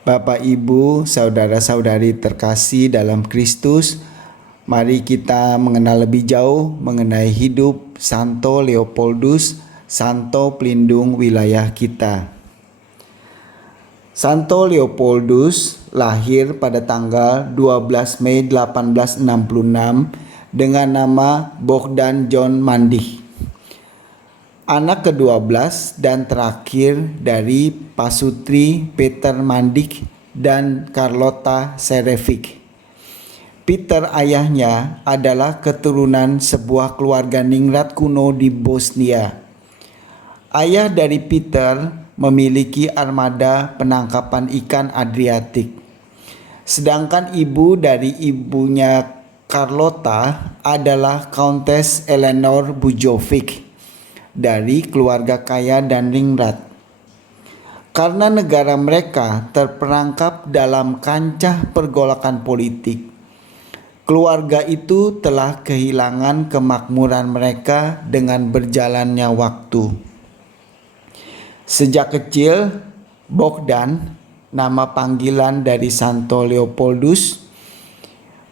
Bapak, Ibu, saudara-saudari terkasih dalam Kristus, mari kita mengenal lebih jauh mengenai hidup Santo Leopoldus, Santo Pelindung wilayah kita. Santo Leopoldus lahir pada tanggal 12 Mei 1866 dengan nama Bogdan John Mandich. Anak ke-12 dan terakhir dari pasutri Peter Mandich dan Carlota Serevic. Peter ayahnya adalah keturunan sebuah keluarga ningrat kuno di Bosnia. Ayah dari Peter memiliki armada penangkapan ikan Adriatik. Sedangkan ibu dari ibunya Carlota adalah Countess Eleanor Bujovic dari keluarga kaya dan ningrat. Karena negara mereka terperangkap dalam kancah pergolakan politik, keluarga itu telah kehilangan kemakmuran mereka dengan berjalannya waktu. Sejak kecil, Bogdan, nama panggilan dari Santo Leopoldus,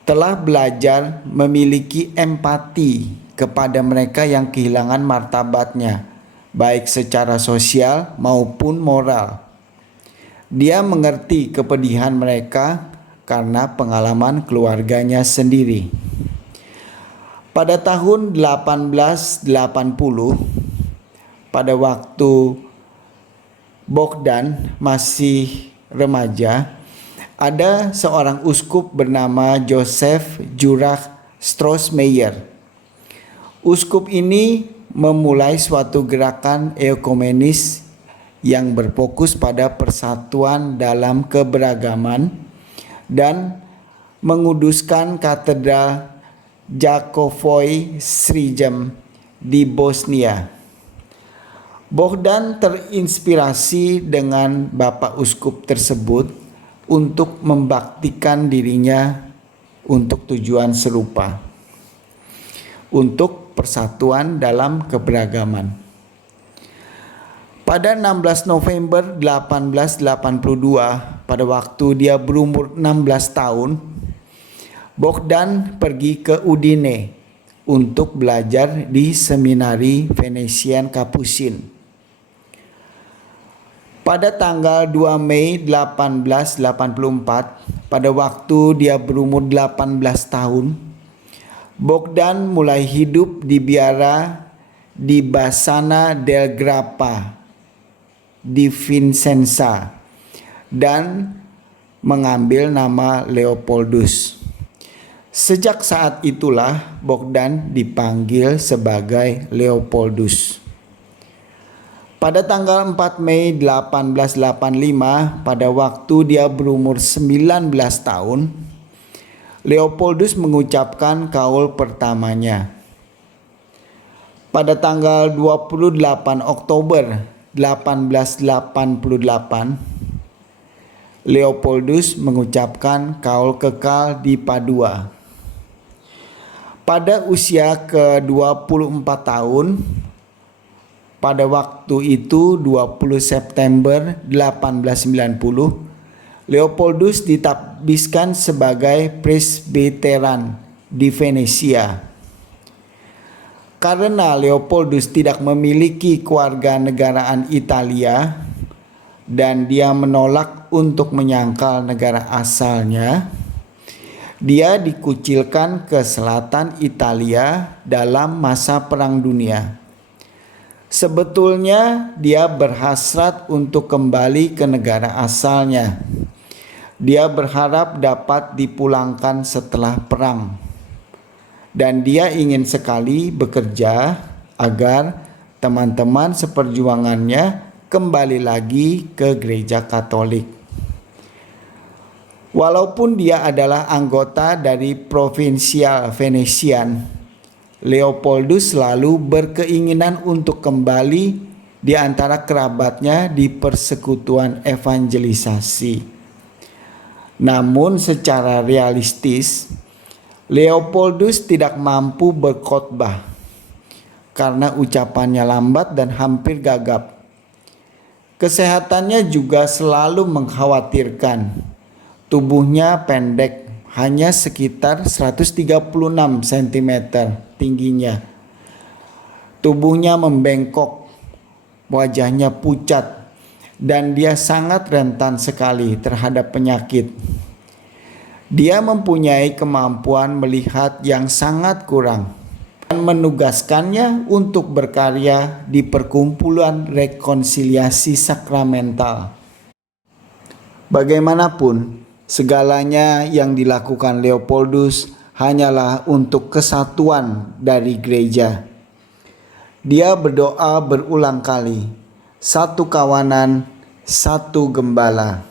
telah belajar memiliki empati kepada mereka yang kehilangan martabatnya, baik secara sosial maupun moral. Dia mengerti kepedihan mereka karena pengalaman keluarganya sendiri. Pada tahun 1880, pada waktu Bogdan masih remaja, ada seorang uskup bernama Joseph Juraj Strossmayer. Uskup ini memulai suatu gerakan ekumenis yang berfokus pada persatuan dalam keberagaman dan menguduskan katedral Jakovoi Srijem di Bosnia. Bogdan terinspirasi dengan Bapak Uskup tersebut untuk membaktikan dirinya untuk tujuan serupa, untuk persatuan dalam keberagaman. Pada 16 November 1882, pada waktu dia berumur 16 tahun, Bogdan pergi ke Udine untuk belajar di seminari Venetian Capuchin. Pada tanggal 2 Mei 1884, pada waktu dia berumur 18 tahun, Bogdan mulai hidup di biara di Bassana del Grappa di Vicenza dan mengambil nama Leopoldus. Sejak saat itulah Bogdan dipanggil sebagai Leopoldus. Pada tanggal 4 Mei 1885, pada waktu dia berumur 19 tahun, Leopoldus mengucapkan kaul pertamanya. Pada tanggal 28 Oktober 1888, Leopoldus mengucapkan kaul kekal di Padua. Pada usia ke-24 tahun, pada waktu itu 20 September 1890, Leopoldus ditabiskan sebagai presbiteran di Venesia. Karena Leopoldus tidak memiliki kewarganegaraan Italia dan dia menolak untuk menyangkal negara asalnya, dia dikucilkan ke selatan Italia dalam masa Perang Dunia. Sebetulnya dia berhasrat untuk kembali ke negara asalnya. Dia berharap dapat dipulangkan setelah perang. Dan dia ingin sekali bekerja agar teman-teman seperjuangannya kembali lagi ke gereja Katolik. Walaupun dia adalah anggota dari Provincial Venetian, Leopoldus selalu berkeinginan untuk kembali di antara kerabatnya di persekutuan evangelisasi. Namun secara realistis, Leopoldus tidak mampu berkhotbah karena ucapannya lambat dan hampir gagap. Kesehatannya juga selalu mengkhawatirkan. Tubuhnya pendek, hanya sekitar 136 cm tingginya. Tubuhnya membengkok, wajahnya pucat, dan dia sangat rentan sekali terhadap penyakit. Dia mempunyai kemampuan melihat yang sangat kurang dan menugaskannya untuk berkarya di perkumpulan rekonsiliasi sakramental. Bagaimanapun, segalanya yang dilakukan Leopoldus hanyalah untuk kesatuan dari gereja. Dia berdoa berulang kali, satu kawanan, satu gembala.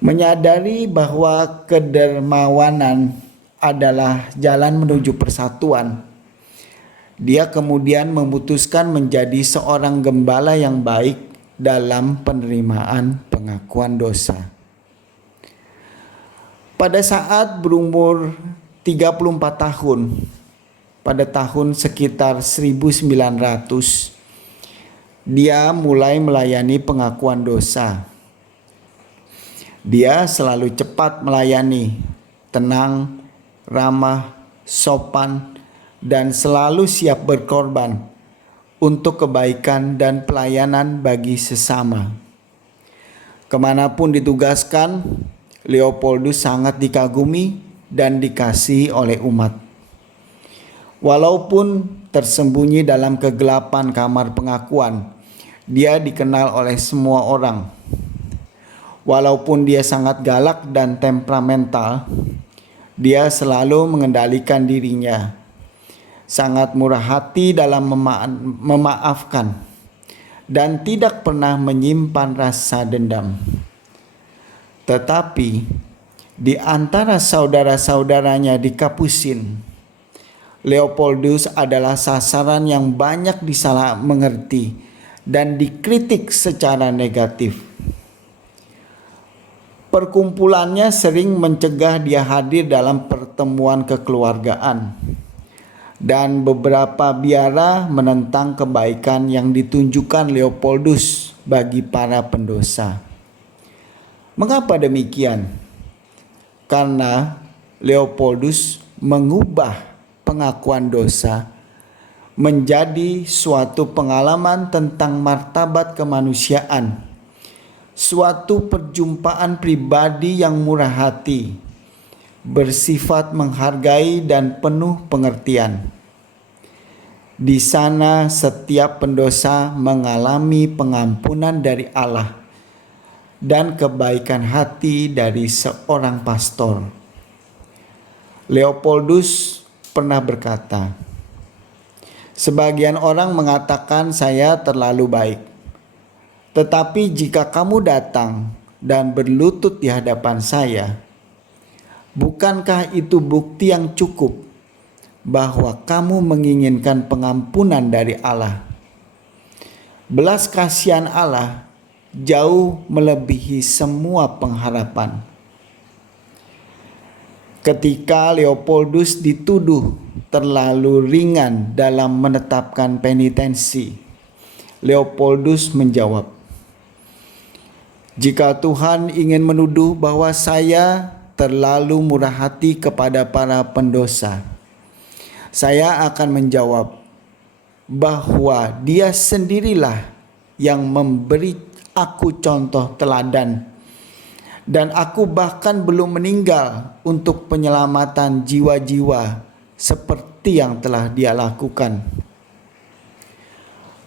Menyadari bahwa kedermawanan adalah jalan menuju persatuan, dia kemudian memutuskan menjadi seorang gembala yang baik dalam penerimaan pengakuan dosa. Pada saat berumur 34 tahun, pada tahun sekitar 1900, dia mulai melayani pengakuan dosa. Dia selalu cepat melayani, tenang, ramah, sopan, dan selalu siap berkorban untuk kebaikan dan pelayanan bagi sesama. Kemanapun ditugaskan, Leopoldus sangat dikagumi dan dikasihi oleh umat. Walaupun tersembunyi dalam kegelapan kamar pengakuan, dia dikenal oleh semua orang. Walaupun dia sangat galak dan temperamental, dia selalu mengendalikan dirinya, sangat murah hati dalam memaafkan, dan tidak pernah menyimpan rasa dendam. Tetapi di antara saudara-saudaranya di Kapusin, Leopoldus adalah sasaran yang banyak disalah mengerti dan dikritik secara negatif. Perkumpulannya sering mencegah dia hadir dalam pertemuan kekeluargaan, dan beberapa biara menentang kebaikan yang ditunjukkan Leopoldus bagi para pendosa. Mengapa demikian? Karena Leopoldus mengubah pengakuan dosa menjadi suatu pengalaman tentang martabat kemanusiaan, suatu perjumpaan pribadi yang murah hati, bersifat menghargai dan penuh pengertian. Di sana setiap pendosa mengalami pengampunan dari Allah dan kebaikan hati dari seorang pastor. Leopoldus pernah berkata, "Sebagian orang mengatakan saya terlalu baik. Tetapi jika kamu datang dan berlutut di hadapan saya, bukankah itu bukti yang cukup bahwa kamu menginginkan pengampunan dari Allah? Belas kasihan Allah jauh melebihi semua pengharapan." Ketika Leopoldus dituduh terlalu ringan dalam menetapkan penitensi, Leopoldus menjawab, "Jika Tuhan ingin menuduh bahwa saya terlalu murah hati kepada para pendosa, saya akan menjawab bahwa Dia sendirilah yang memberi aku contoh teladan, dan aku bahkan belum meninggal untuk penyelamatan jiwa-jiwa seperti yang telah Dia lakukan."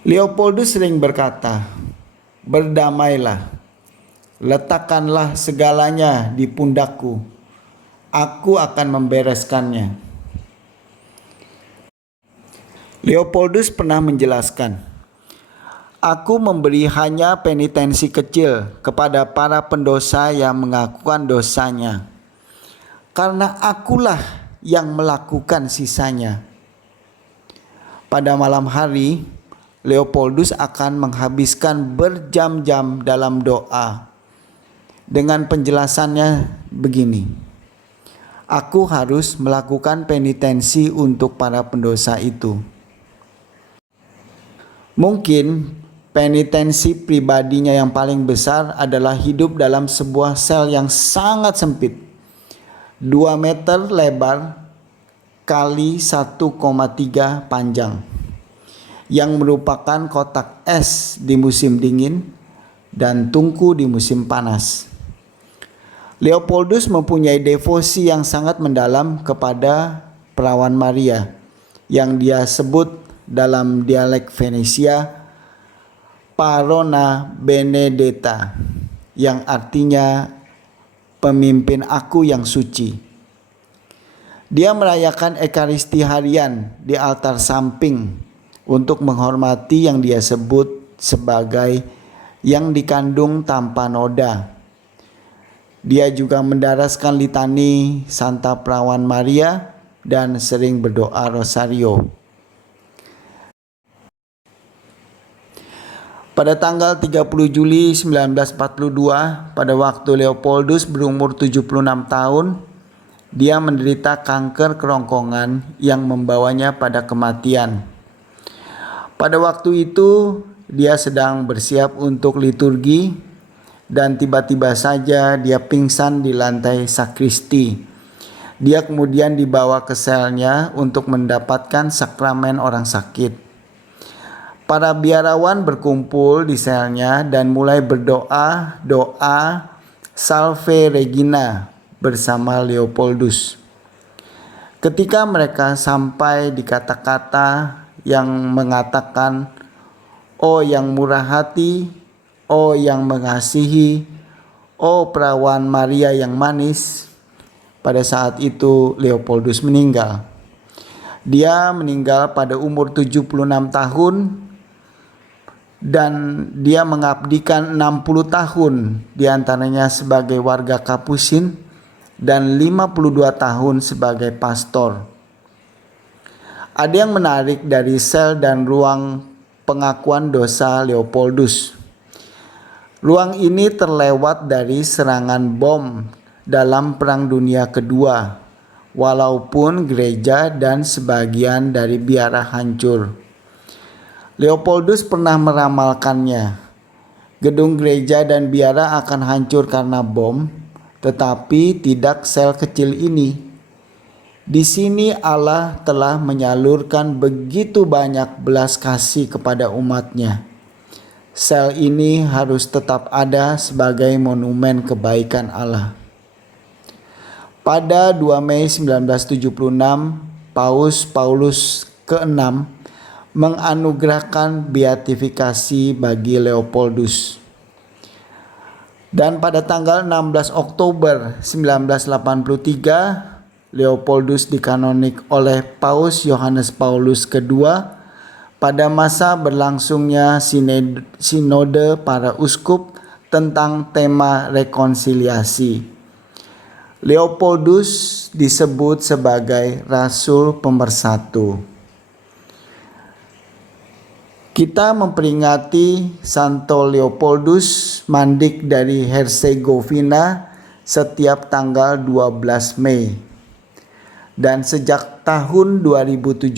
Leopoldus sering berkata, "Berdamailah, letakkanlah segalanya di pundakku, aku akan membereskannya." Leopoldus pernah menjelaskan, "Aku memberi hanya penitensi kecil kepada para pendosa yang mengakukan dosanya, karena akulah yang melakukan sisanya." Pada malam hari, Leopoldus akan menghabiskan berjam-jam dalam doa. Dengan penjelasannya begini, "Aku harus melakukan penitensi untuk para pendosa itu." Mungkin Penitensi pribadinya yang paling besar adalah hidup dalam sebuah sel yang sangat sempit, 2 meter lebar kali 1,3 panjang, yang merupakan kotak es di musim dingin dan tungku di musim panas. Leopoldus mempunyai devosi yang sangat mendalam kepada perawan Maria, yang dia sebut dalam dialek Venesia Parona Benedetta, yang artinya pemimpin aku yang suci. Dia merayakan Ekaristi harian di altar samping untuk menghormati yang dia sebut sebagai yang dikandung tanpa noda. Dia juga mendaraskan litani Santa Perawan Maria dan sering berdoa rosario. Pada tanggal 30 Juli 1942, pada waktu Leopoldus berumur 76 tahun, dia menderita kanker kerongkongan yang membawanya pada kematian. Pada waktu itu, dia sedang bersiap untuk liturgi dan tiba-tiba saja dia pingsan di lantai sakristi. Dia kemudian dibawa ke selnya untuk mendapatkan sakramen orang sakit. Para biarawan berkumpul di selnya dan mulai berdoa doa Salve Regina bersama Leopoldus. Ketika mereka sampai di kata-kata yang mengatakan, "Oh yang murah hati, oh yang mengasihi, oh perawan Maria yang manis," pada saat itu Leopoldus meninggal. Dia meninggal pada umur 76 tahun dan dia mengabdikan 60 tahun diantaranya sebagai warga Kapusin dan 52 tahun sebagai pastor. Ada yang menarik dari sel dan ruang pengakuan dosa Leopoldus. Ruang ini terlewat dari serangan bom dalam Perang Dunia Kedua, walaupun gereja dan sebagian dari biara hancur. Leopoldus pernah meramalkannya. Gedung gereja dan biara akan hancur karena bom, tetapi tidak sel kecil ini. Di sini Allah telah menyalurkan begitu banyak belas kasih kepada umatnya. Sel ini harus tetap ada sebagai monumen kebaikan Allah. Pada 2 Mei 1976, Paus ke-6 menganugerahkan beatifikasi bagi Leopoldus. Dan pada tanggal 16 Oktober 1983, Leopoldus dikanonik oleh Paus Yohanes Paulus II pada masa berlangsungnya sinode para uskup tentang tema rekonsiliasi. Leopoldus disebut sebagai Rasul Pemersatu. Kita memperingati Santo Leopoldus Mandik dari Herzegovina setiap tanggal 12 Mei. Dan sejak tahun 2017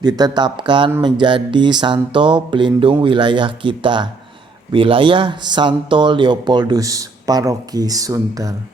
ditetapkan menjadi Santo pelindung wilayah kita, wilayah Santo Leopoldus, Paroki Sunter.